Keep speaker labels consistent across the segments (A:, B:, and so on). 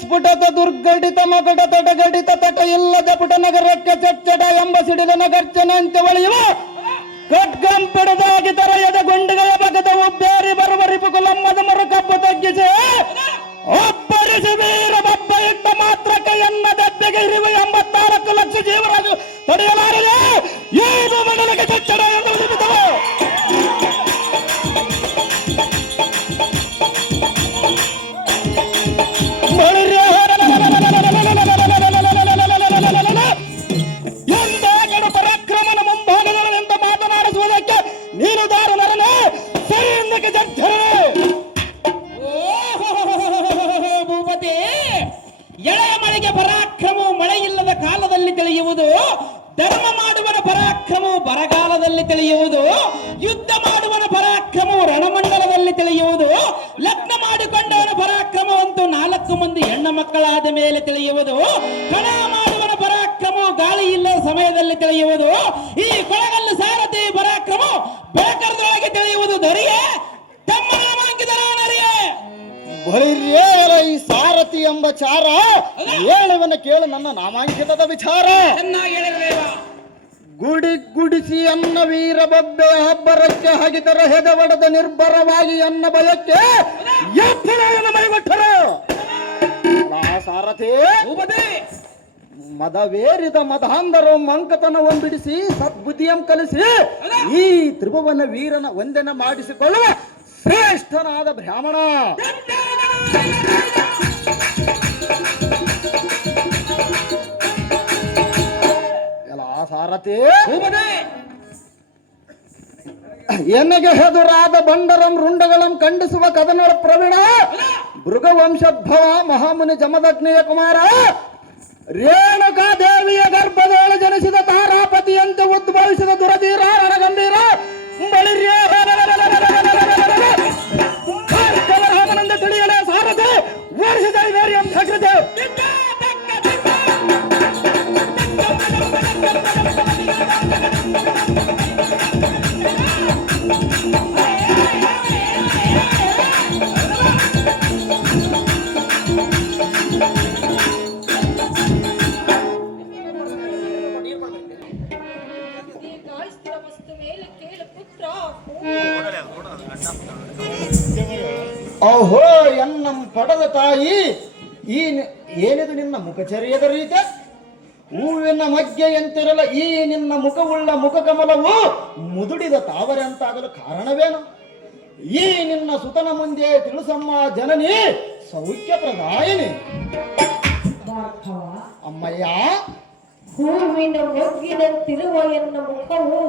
A: ಸ್ಫುಟತ ದುರ್ಘಟಿತ ಮಕಟ ತಟಘಟಿತ ತಟ ಇಲ್ಲದ ಪುಟ ನಗರಕ್ಕೆ ಚಚ್ಚಟ ಎಂಬ ಸಿಡಿಲ ನಗರ್ಚನಂತೆ ಒಳೆಯುವ ಕಟ್ಗಂಪಿಡದಾಗಿ ತರಯದ ಗುಂಡುಗಳ ಬಗದ ಉಬ್ಬೇರಿ ಬರುವ ರಿಪುಕುಲಮ್ಮದ ಮರುಕಬ್ಬು ತಗ್ಗಿಸಿ ಒಬ್ಬರಿಸಿ ವೀರ ಬಬ್ಬ ಇಟ್ಟ ಮಾತ್ರಕ್ಕೆ ಎನ್ನ ದದ್ದೆಗೆ ಇರುವ ಎಂಬತ್ನಾಲ್ಕು ಲಕ್ಷ ಜೀವರಾಜು ತಡೆಯಲಾರದೆ. ಏನು ಮಂಡಲಕ್ಕೆ ಚಚ್ಚಡ
B: ಎಳೆಯ ಮಳೆಗೆ ಪರಾಕ್ರಮವು ಮಳೆ ಇಲ್ಲದ ಕಾಲದಲ್ಲಿ ತಿಳಿಯುವುದು, ಧರ್ಮ ಮಾಡುವನ ಪರಾಕ್ರಮವು ಬರಗಾಲದಲ್ಲಿ ತಿಳಿಯುವುದು, ಯುದ್ಧ ಮಾಡುವನ ಪರಾಕ್ರಮವು ರಣಮಂಡಲದಲ್ಲಿ ತಿಳಿಯುವುದು, ಲಗ್ನ ಮಾಡಿಕೊಂಡವನ ಪರಾಕ್ರಮವಂತೂ ನಾಲ್ಕು ಮಂದಿ ಹೆಣ್ಣ ಮಕ್ಕಳಾದ ಮೇಲೆ ತಿಳಿಯುವುದು, ಕಣ ಮಾಡುವನ ಪರಾಕ್ರಮವು ಗಾಳಿ ಇಲ್ಲದ ಸಮಯದಲ್ಲಿ ತಿಳಿಯುವುದು, ಈ ಕೊಳಗಲ್ಲು
A: ಎಂಬ ಚಾರ ಹೇಳುವನ ಕೇಳು ನನ್ನ ನಾಮಾಂಕಿತದ ವಿಚಾರ. ಗುಡಿ ಗುಡಿಸಿ ಅನ್ನ ವೀರ ಬಬ್ಬೆ ಹಬ್ಬರಕ್ಕೆ ಹಗಿದರ ಹೆದವಡದ ನಿರ್ಭರವಾಗಿ ಅನ್ನ ಆ ಸಾರಥಿ ಮದವೇರಿದ ಮದಾಂಧರು ಮಂಕತನ ಬಿಡಿಸಿ ಸದ್ಬುದ್ಧಿಯಂ ಕಲಿಸಿ ಈ ತ್ರಿಭುವನ ವೀರನ ವಂದನ ಮಾಡಿಸಿಕೊಳ್ಳುವ ಶ್ರೇಷ್ಠನಾದ ಬ್ರಾಹ್ಮಣ. ಸಾರಥಿ. ಎನಗೆ ಹೆದುರಾದ ಬಂಡರಂ ರುಂಡಗಳಂ ಖಂಡಿಸುವ ಕದನರ ಪ್ರವೀಣ. ಮೃಗವಂಶದ್ಭವ ಮಹಾಮುನಿ ಜಮದಗ್ನಿಯ ಕುಮಾರ. ರೇಣುಕಾ ದೇವಿಯ ಗರ್ಭದೊಳ ಜನಿಸಿದ ತಾರಾಪತಿಯಂತೆ ಉದ್ಭವಿಸಿದ ದುರಧೀರ ರಣಗಂಭೀರ. ಬಳಿರ್ಯೇ ಓಹೋ ಎನ್ನಂ ಪಡದ ತಾಯಿ ಈ ಏನಿದು ನಿನ್ನ ಮುಖಚರ್ಯದ ರೀತಿ? ಹೂವಿನ ಮಗ್ಗೆಯಂತಿರಲ ಈ ನಿನ್ನ ಮುಖವುಳ್ಳ ಮುಖಕಮಲವು ಮುದುಡಿದ ತಾವರೆ ಅಂತಾಗಲು ಕಾರಣವೇನು? ಈ ನಿನ್ನ ಸುತನ ಮುಂದೆ ತಿಳಿಸಮ್ಮ ಜನನಿ ಸೌಖ್ಯ ಪ್ರದಾಯಿನಿ ಅಮ್ಮಯ್ಯ.
C: ಹೂವಿನ ಮಗ್ಗಿನಂತಿರುವ ಎನ್ನ ಮುಖವು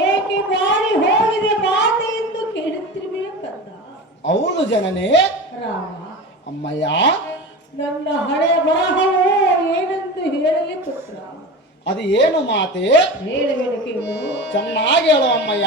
C: ಏಕೆ ಬಾರಿ ಹೋಗಿದೆ ಮಾತೆ ಎಂದು ಕೇಳುತ್ತಿರ್ಬೇಕಂದ
A: ಹೌದು ಜನನೇ.
C: ರಾಮ
A: ಅಮ್ಮಯ್ಯ.
C: ನನ್ನ ಹಳೆಯ ಬರಹವು ಏನೆಂದು ಹೇಳಲಿ ಪುತ್ರ.
A: ಅದು ಏನು ಮಾತೆ?
C: ಹೇಳುವೆನು ಕೇಳು
A: ಚೆನ್ನಾಗಿ ಹೇಳು ಅಮ್ಮಯ್ಯ.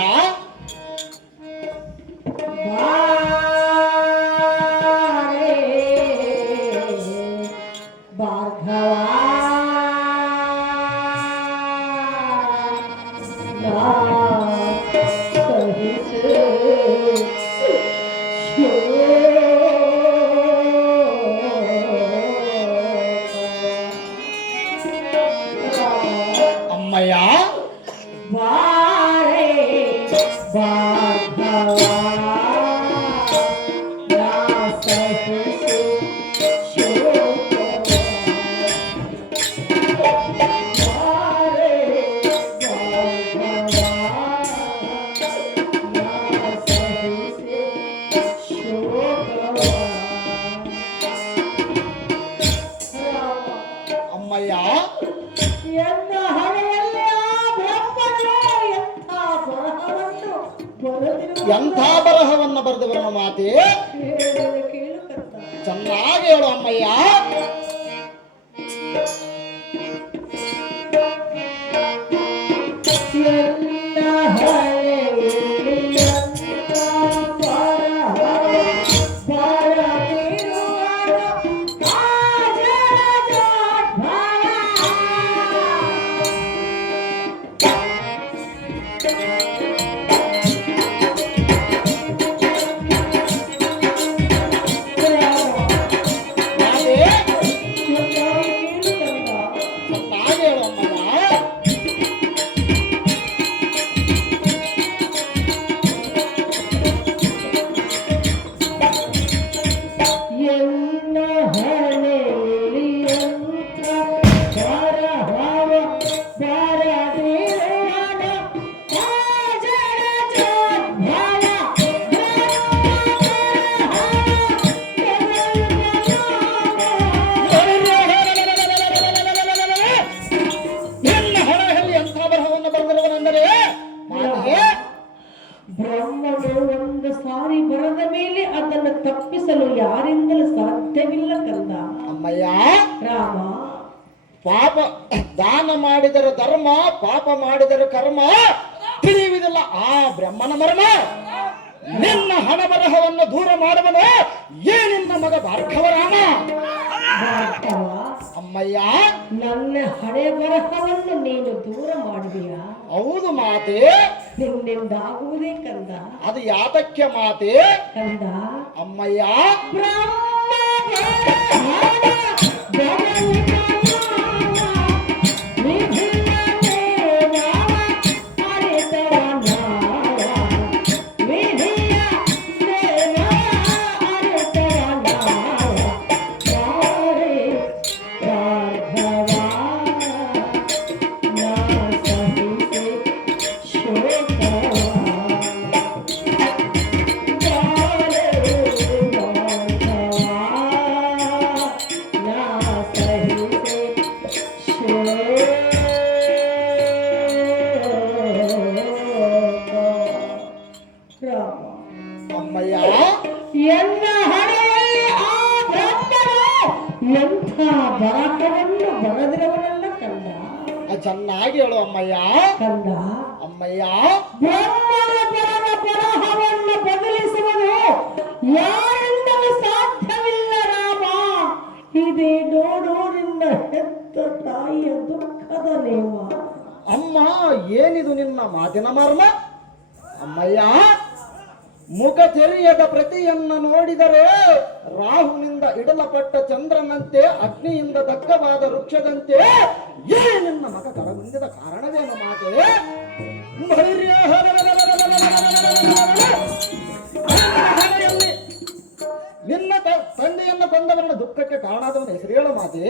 C: ಎಂಥ ಬರಹವನ್ನು
A: ಬರೆದವರ ಮಾತೆ. ಚೆನ್ನಾಗಿ ಹೇಳು ಅಮ್ಮಯ್ಯ ಮಾಡಿದರೆ ಧರ್ಮ ಪಾಪ ಮಾಡಿದರೆ ಕರ್ಮ ತಿಳಿಯುವುದಿಲ್ಲ. ಆ ಬ್ರಹ್ಮನ ಮರ್ಮ ನಿನ್ನ ಹಣ ಬರಹವನ್ನು ದೂರ ಮಾಡುವನು ಏ ನಿನ್ನ ಮಗ ಭಾರ್ಗವರಾಮ?
C: ಭಾರ್ಗವ
A: ಅಮ್ಮಯ್ಯ.
C: ನನ್ನ ಹಣೆ ಬರಹವನ್ನು ನೀನು ದೂರ ಮಾಡಿದೀಯಾ
A: ಹೌದು ಮಾತೆ.
C: ನಿನ್ನಿಂದಾಗುವುದೇ ಕಂದ.
A: ಅದು ಯಾತಕ್ಕೆ ಮಾತೆ?
C: ಕಂದ.
A: ಅಮ್ಮಯ್ಯ.
C: ಶೋಕ
A: ಅಮ್ಮಯ್ಯ
C: ಎನ್ನ ಹಣೆಯಲ್ಲಿ ಆ ಬ್ರಹ್ಮನು ಎಂಥ ಬರಹವನ್ನು ಬರೆದಿರವನಲ್ಲ ಕಂದ
A: ಚೆನ್ನಾಗಿ ಹೇಳು ಅಮ್ಮಯ್ಯ.
C: ಕಂದ
A: ಅಮ್ಮಯ್ಯ.
C: ಬ್ರಹ್ಮನ ಬರದ ಬರಹವನ್ನು ಬದಲಿಸುವುದು ಯಾರಿಂದಲೂ ಸಾಧ್ಯವಿಲ್ಲ ರಾಮ. ಇದೇ ನೋಡು ನಿನ್ನ ಹೆತ್ತ ತಾಯಿಯ ದುಃಖದ ನೇಮ
A: ಅಮ್ಮ ಏನಿದು ನಿನ್ನ ಮಾತಿನ ಮರ್ಮ? ಅಮ್ಮಯ್ಯ. ಮುಖ ತೆರೆಯದ ಪ್ರತಿಯನ್ನು ನೋಡಿದರೆ ರಾಹುನಿಂದ ಇಡಲಪಟ್ಟ ಚಂದ್ರನಂತೆ ಅಗ್ನಿಯಿಂದ ದಕ್ಕವಾದ ವೃಕ್ಷದಂತೆ ಏ ನಿನ್ನ ಮಗ ಕರಗುಂದಿದ ಕಾರಣವೇನು ಮಾತೆ ನಿನ್ನ ತಂದೆಯನ್ನು ಕೊಂದವರನ್ನ ದುಃಖಕ್ಕೆ ಕಾರಣಾದವನ ಹೆಸರು ಹೇಳು ಮಾತೆ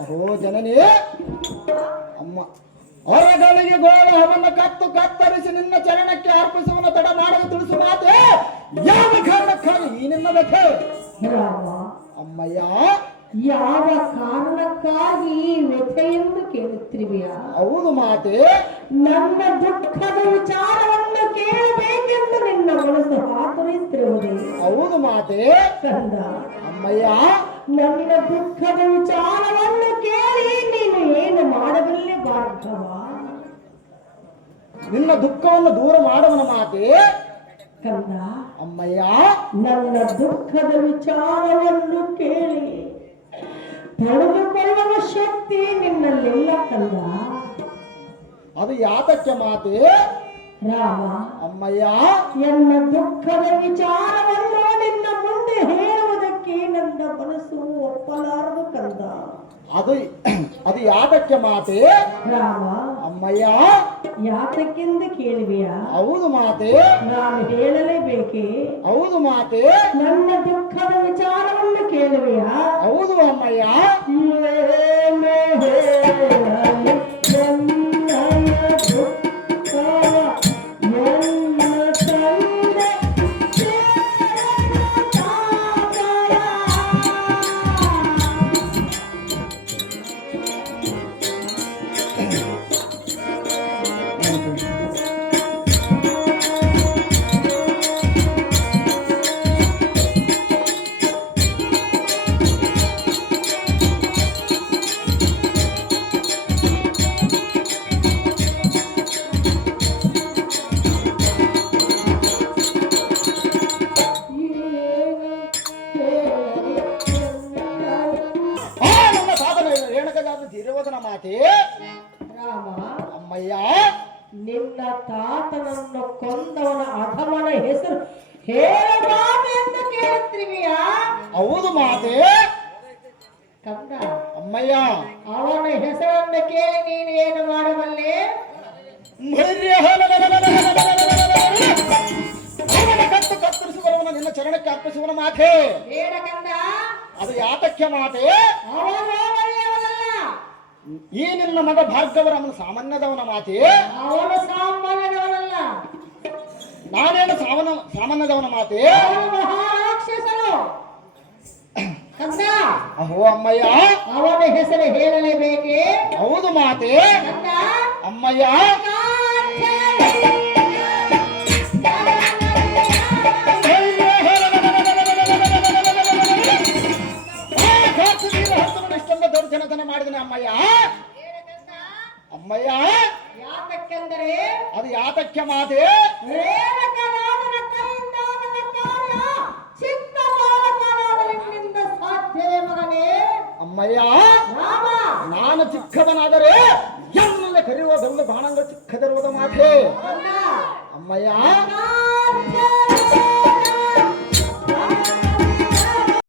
A: ಅಹೋ ಜನನಿ ಗೋಳು ಅವನ್ನ ಕತ್ತು ಕತ್ತರಿಸಿ ನಿನ್ನ ಚರಣಕ್ಕೆ ಅರ್ಪಿಸುವನ ತಡ ಮಾಡಲು ತಿಳಿಸು ಮಾತೆ. ಯಾವ ಕಾರಣಕ್ಕಾಗಿ ಈ ನಿನ್ನ ವ್ಯಥೆ? ಅಮ್ಮಯ್ಯ.
C: ಯಾವ ಕಾರಣಕ್ಕಾಗಿ ಈ ಎಂದು ಕೇಳುತ್ತಿರುವೆಯಾ
A: ಹೌದು ಮಾತೆ.
C: ನನ್ನ ದುಃಖದ ವಿಚಾರವನ್ನು ಕೇಳಬೇಕೆಂದು ನಿನ್ನ ಮನಸ್ಸು ಹಾತೊರೆಯುತ್ತಿರುವುದೇ?
A: ಹೌದು ಮಾತೆ.
C: ಕಂದ
A: ಅಮ್ಮಯ್ಯ.
C: ನನ್ನ ದುಃಖದ ವಿಚಾರವನ್ನು ಕೇಳಿ ನೀನು ಏನು ಮಾಡಬಲ್ಲೆ ಭಾರ್ಗವ?
A: ನಿನ್ನ ದುಃಖವನ್ನು ದೂರ ಮಾಡುವನ ಮಾತೆ
C: ಕಂದ
A: ಅಮ್ಮಯ್ಯ.
C: ನನ್ನ ದುಃಖದ ವಿಚಾರವನ್ನು ಕೇಳಿ. ತಡೆದುಕೊಳ್ಳುವ ಶಕ್ತಿ ನಿನ್ನಲ್ಲಿಲ್ಲ ಕಂದ
A: ಅದು ಯಾತಕ್ಕೆ ಮಾತೆ?
C: ರಾಮ
A: ಅಮ್ಮಯ್ಯ.
C: ಎನ್ನ ದುಃಖದ ವಿಚಾರವನ್ನು ನಿನ್ನ ಮುಂದೆ ಹೇಳುವುದಕ್ಕೆ ನನ್ನ ಮನಸ್ಸು ಒಪ್ಪಲಾರದು ಕಂದ
A: ಅದು ಅದು ಯಾತಕ್ಕೆ ಮಾತೆ?
C: ರಾಮ.
A: ಅಮ್ಮಯ್ಯ.
C: ಯಾತಕ್ಕೆಂದು ಕೇಳುವೆಯಾ?
A: ಹೌದು ಮಾತೆ.
C: ನಾನು ಹೇಳಲೇಬೇಕೆ?
A: ಹೌದು ಮಾತೆ.
C: ನನ್ನ ದುಃಖದ ವಿಚಾರವನ್ನು ಕೇಳುವೆಯಾ?
A: ಹೌದು ಅಮ್ಮಯ್ಯ. ಧೀರವದನ ಮಾತೆ?
C: ರಾಮ
A: ಅಮ್ಮಯ್ಯ.
C: ನಿನ್ನ ತಾತನನ್ನು ಕೊಂದವನ ಅಧಮನ ಹೆಸರು
A: ಹೌದು ಮಾತೆ.
C: ಕಂದ
A: ಅಮ್ಮಯ್ಯ.
C: ಅವನ ಹೆಸರನ್ನು ಕೇಳಿ ನೀನು ಏನು ಮಾಡಬಲ್ಲೆ?
A: ಕತ್ತು ಕತ್ತರಿಸುವವನ ನಿನ್ನ ಚರಣಕ್ಕೆ ಅರ್ಪಿಸುವನ ಮಾತೆ.
C: ಬೇಡ ಕಂದ.
A: ಅದು ಯಾತಕ್ಕೆ ಮಾತೆ?
C: ಒಳ್ಳೆಯವನಲ್ಲ
A: ಈ ನಿನ್ನ ಮಗ ಅವನು ಸಾಮಾನ್ಯದವನ ಮಾತೆ?
C: ಅವನು ಸಾಮಾನ್ಯದವನಲ್ಲ
A: ನಾನೇನು ಸಾವನ ಸಾಮಾನ್ಯದವನ ಮಾತೆ?
C: ಮಹಾರಾಕ್ಷಸನು. ಕಂದ
A: ಅಹೋ ಅಮ್ಮಯ್ಯ.
C: ಅವನ ಹೆಸರು ಹೇಳಲೇಬೇಕೆ?
A: ಹೌದು ಮಾತೆ.
C: ಕಂದ
A: ಅಮ್ಮಯ್ಯ. ದೌರ್ಜನ್ಯತನ ಮಾಡಿದನೆ ಅಮ್ಮಯ್ಯ. ಅಮ್ಮಯ್ಯ
C: ಯಾತಕ್ಕೆಂದರೆ?
A: ಅದು ಯಾತಕ್ಕೆ ಮಾತೆ? ಅಮ್ಮಯ್ಯ ನಾನು ಚಿಕ್ಕದನಾದರೆ ಎಲ್ಲ ಕರೆಯುವ ಬಂದು ಬಾಣಂಗ ಚಿಕ್ಕದಿರುವುದ ಮಾತೆ. ಅಮ್ಮಯ್ಯ